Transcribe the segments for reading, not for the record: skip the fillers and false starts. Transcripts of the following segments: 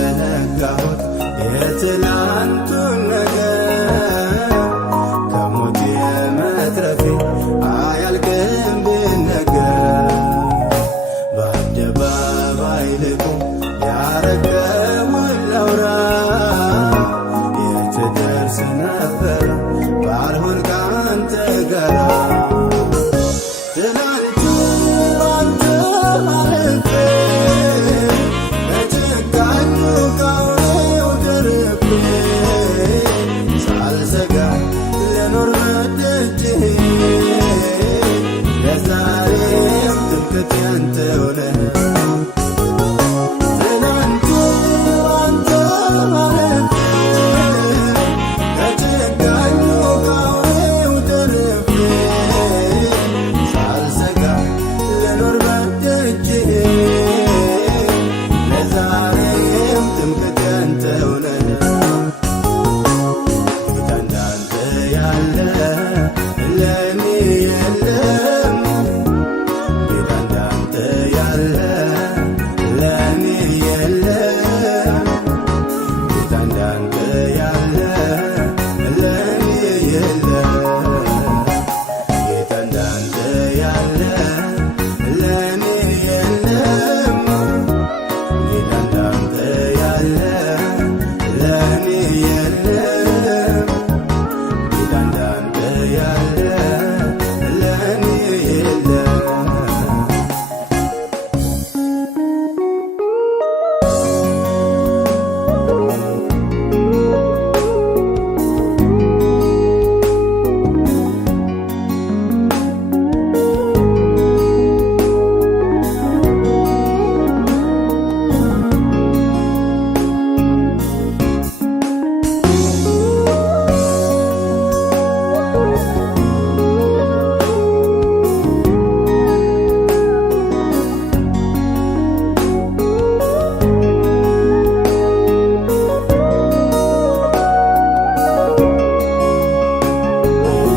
የዘነጋሁት የትላንቱን ነገር ከሞት የመትረፌ አያልቅም ቢነገር በአደባባይ ልቁም ያረገውን ላውራ የት ደርስ ነበረ ባልሆን ካንተ ጋራ ትላንቱ አንተ አልፌ በጭካኙ ከአውሬው ተርፌ ሳልሰጋ ልኖር በደጅህ ለዛሬም ትምክህቴ አንተው ነህ ትላንቱ አንተ አልፌ በጭካኙ ከአውሬው ተርፌ ሳልሰጋ ልኖር በደጅህ ለዛሬም ትምክህቴ አንተው ነህ ጌታ እንዳንተ ያለ ለእኔ የለም ጌታ እንዳንተ ያለ ለእኔ የለም ጌታ እንዳንተ ያለ ለእኔ የለም ጌታ እንዳንተ ያለ ለእኔ የለም ጌታ እንዳንተ ያለ ለእኔ የለም ጌታ እንዳንተ ያለ ለእኔ የለም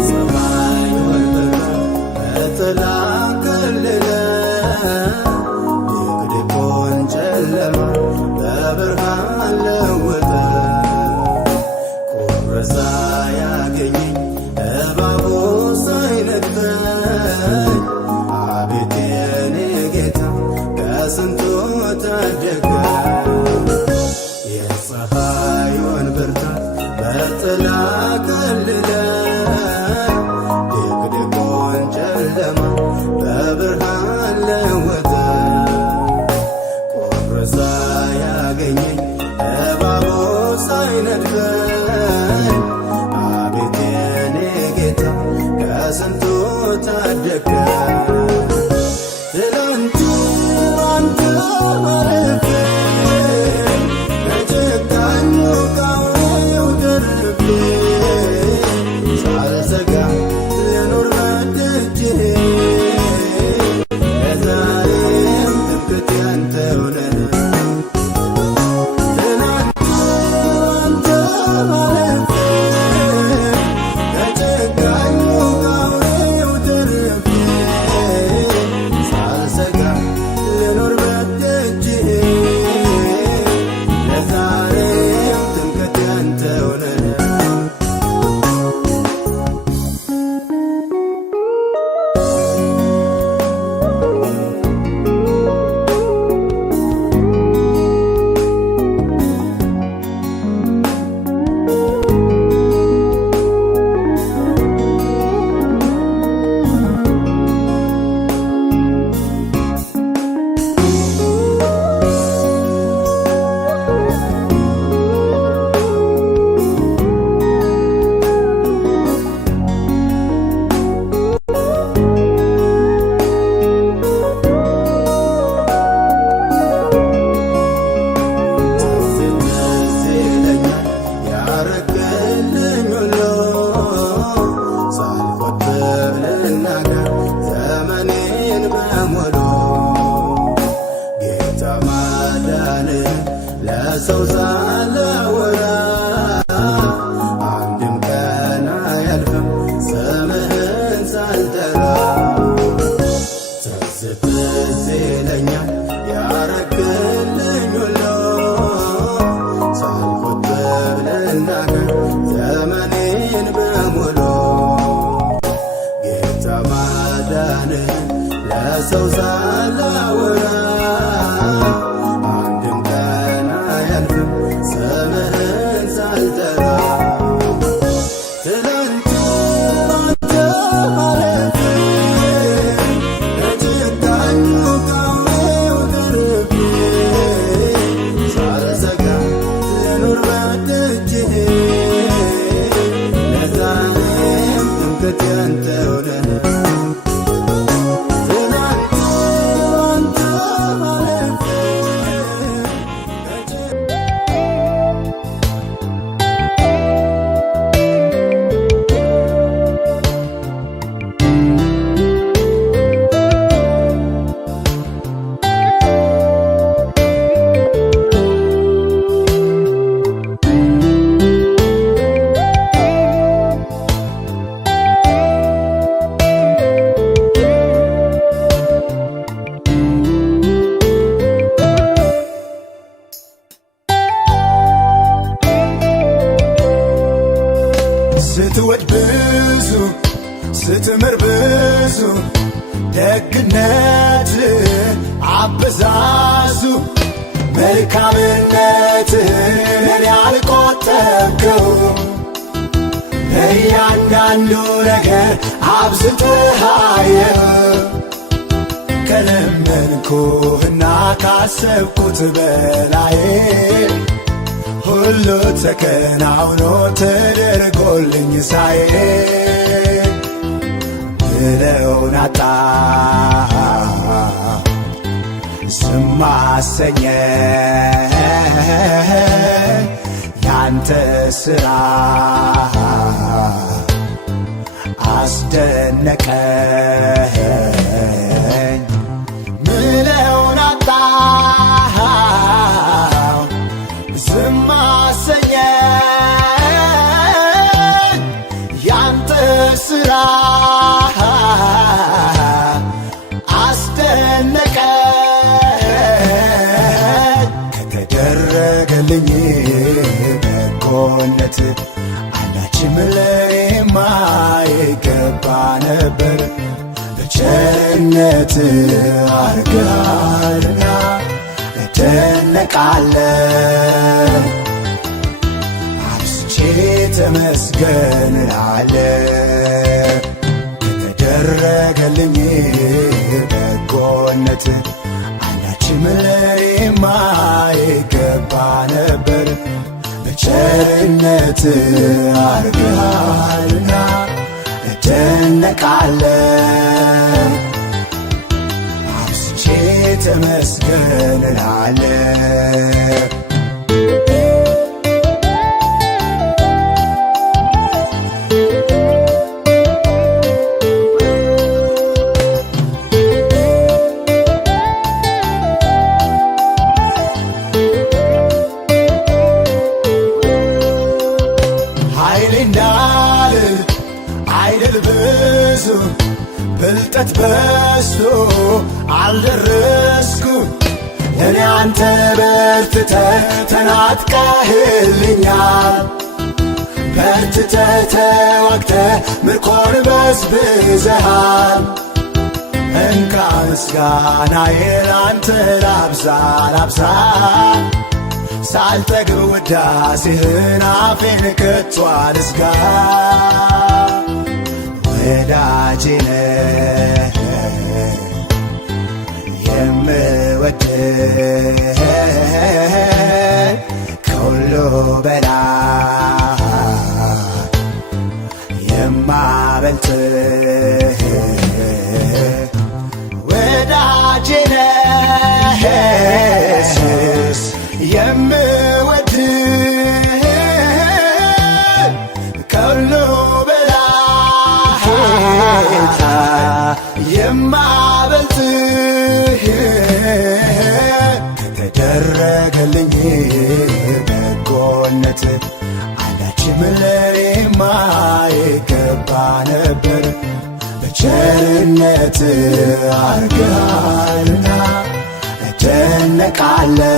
ሰማዩን በጥላ ከለለ ድቅድቁን ጨለማ በብርሃን ለወጠ ቁርሳ ያገኘኝ እባቡ ሳይነድፈኝ አቤት የኔ ጌታ ከስንቱ ታደገኝ የፀሐዩን ብርታት በጥላ ከልለ ድቅድቁን ጨለማ በብርሃን ለወጠ ቆርሳ ያገኘኝ እባቡ ሳይነድፈኝ አቤት የኔ ጌታ ከስንቱ ታደገኝ ትላንቱ አንተ አልፌ በጭካኙ ከአውሬው ተርፌ ሳልሰጋ ልኖር በደጅህ ለዛሬም ትምክህቴ አንተው ነህ ትላንቱ አንተ አልፌ በጭካኙ ከአውሬው ተርፌ ሳልሰጋ ልኖር በደጅህ ለዛሬም ትምክህቴ አንተው ነህ ትዝ ይለኛል ያረክልኝ ሁሉ ሳልቆጥር ልናገር ዘመኔን በሙሉ ጌታ ማዳንህን ለሰው ሳላወራ አንድም ቀን አያልፍም ስምህን ሳልጠራ ትዝ ይለኛል ያረክልኝ ሁሉ ለሰው ሳላወራ አንድም ቀን አያልፍም ስምህን ሳልጠራ ትላንት ባንተ አለፈ ከጭካኙ ከአውሬው ተርፌ ሳልሰጋ ልኑር በደጅህ ለዛሬም ትምክህቴ አንተው ነህ ስትወድ ብዙ ስትምር ብዙ ደግነት አበዛዙ መልካምነትን ያልቆጠብከው በእያንዳንዱ ነገር አብዝተሃየው ከለመንኩህና ካሰብኩት በላይ ሁሉ ተከናውኖ ተደርጎልኝ ሳይ ምለውን አጣ ዝም አሰኘኝ ያንተ ሥራ አስደነቀኝ ምለውን አጣ ዝም አሰኘኝ ያንተ ሥራ አስደነቀኝ ከተደረገልኝ በጎነት አንዳችም ለኔማ አይገባ ነበር በቸርነት አርገሃልና እደነቃለሁ አብዝቼ ተመስገን እላለሁ ከተደረገልኝ በጎነት አንዳችም ለኔማ አይገባ ነበር በቸርነት አርገሃልና እደነቃለሁ አብዝቼ ተመስገን እላለሁ አይደል ብዙ ብልጠት በዝቶ አልደረስኩ ለኔ አንተ በርትተህ ተናጥቀህልኛል በርትተህ ተዋግተህ ምርኮን በዝብዘሃል እንካ ምስጋናዬን አንተ ላብዛ ላብዛ ሳልጠግብ ውዳሴህን አፌን ከቶ አልዝጋ ወዳጄ ነህ የምወድህ ከሁሉ በላይ የማበልጥህ ወዳጄ ነህ የምወድህ ከሁሉ የማበልጥህ ከተደረገልኝ በጎነት አንዳችም ለኔማ አይገባ ነበር በቸርነት አርገሃልና እደነቃለሁ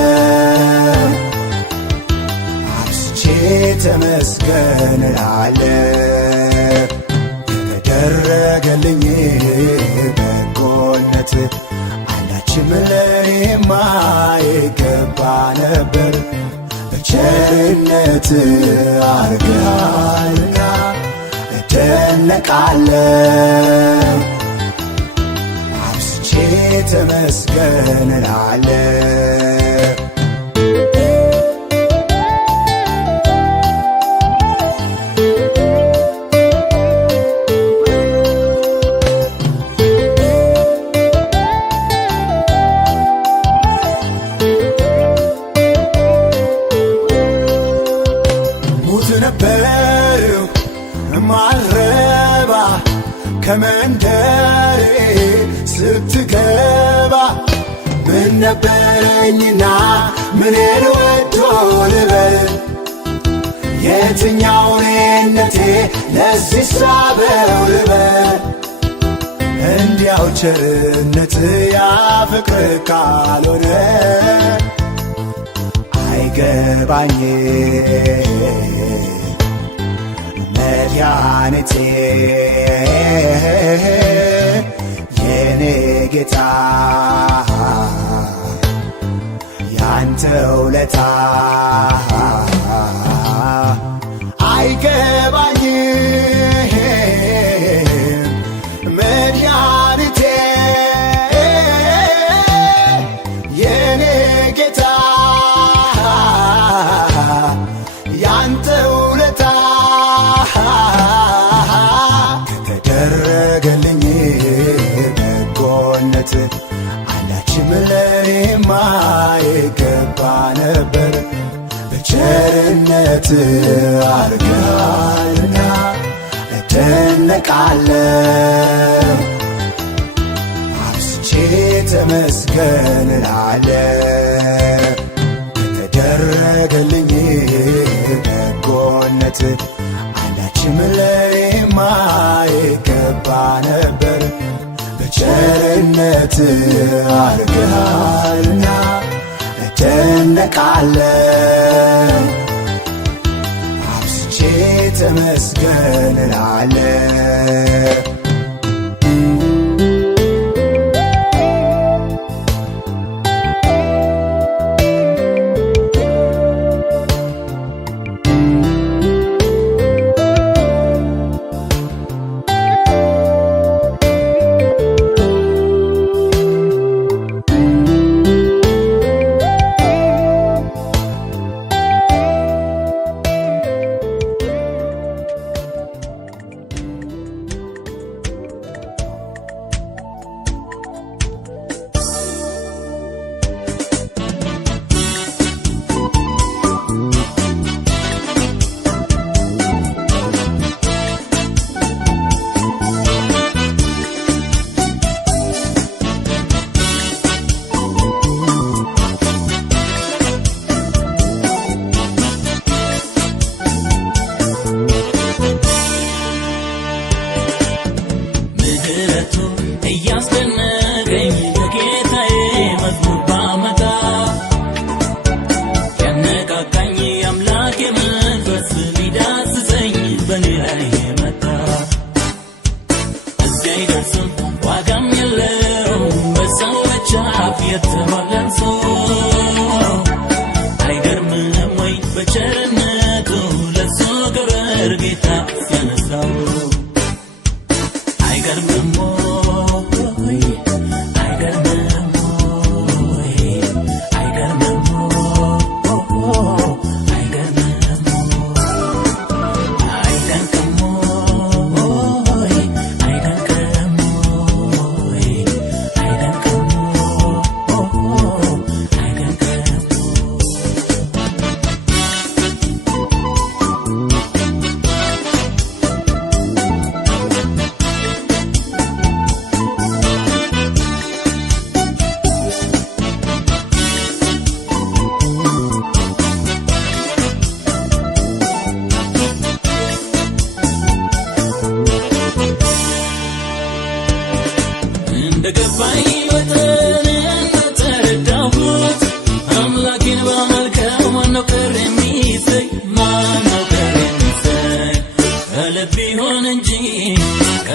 አብዝቼ ተመስገን እላለሁ ከተደረገልኝ በጎነት አንዳችም ለኔማ ይገባ ነበር። በቸርነት አርገሃልና እደነቃለሁ። አብዝቼ ተመስገን እላለሁ። ነበርሁ ማልረባ ከመንደሬ ስትገባ ምን ነበረኝና ምንን ወዶ ልበል? የትኛው እኔነቴ ለዚህ ሳበው ልበል? እንዲያው ቸርነት ያ ፍቅር ካልሆነ አይገባኝም መድኃኒቴ የኔ ጌታ ያንተ ውለታ አይገባኝም መድኃኒቴ የኔ ጌታ ያንተ ውለታ ከተደረገልኝ በጎነት አንዳችም ለኔማ ይገባ ነበር። በቸርነት አርገሃልና እደነቃለሁ። አብዝቼ ተመስገን እላለሁ። ከተደረገልኝ በጎነት አንዳችም ለኔማ ይገባ ነበር። በቸርነት አርገሃልና እደነቃለሁ። አብዝቼ ተመስገን እላለሁ።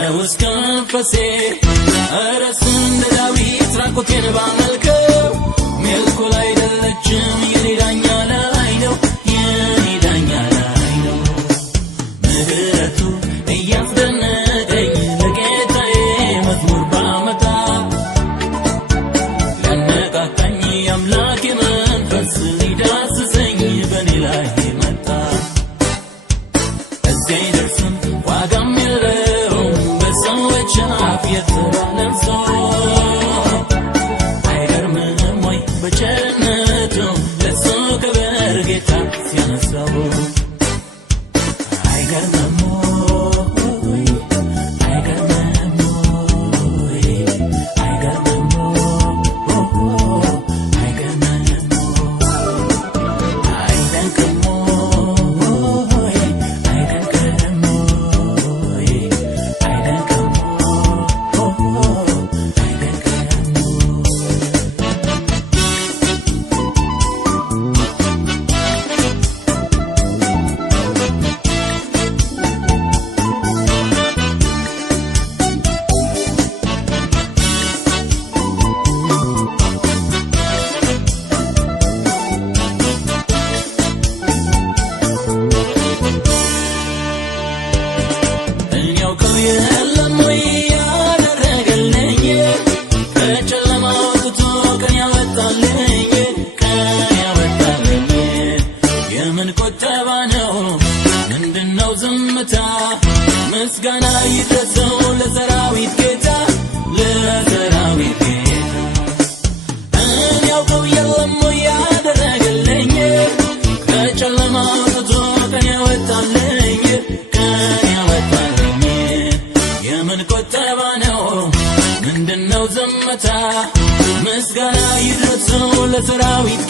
ነው እስከ መንፈሴ እረስ እንደ ዳዊት ራቁቴን ባመልከው ሜልኮል አይደለችም የኔ ዳኛ ላይ ነው የኔ ዳኛ ላይ ነው ምህረቱ እያስደነቀኝ ለጌታዬ መዝሙር ባመጣ ሊያነቃቃኝ አምላኬ መንፈስ ሊዳስሰኝ በኔ ላይ መጣ እዚያ አይደርስም ዋጋም የለውም በሰዎች አፍ የተባለም ሰው አይገርምም ወይ በቸርነቱ ለሱ ክብር ጌታ ሲያነሳው አይገርምም ወይ አይገርምም ወይ አይገርምም አይገርምም አይደንቅም ወይ አይደንቅም ወይ አይደንቅም እኛውቀው የለም ወይ ያደረገልኝ ከጨለማ አውጥቶ ቀን ያወጣልኝ የምን ቁጠባ ነው ምንድነው ዝምታ ምስጋና ይድረሰው ለሰራዊት ጌታ ለሰራዊት ጌታ እኛውቀው የለም ወይ ያደረገልኝ ከጨለማ አውጥቶ ቀን ያወጣልኝ የምን ቁጠባ ነው ምንድነው ዝምታ ምስጋና ይድረሰው ለሰራዊት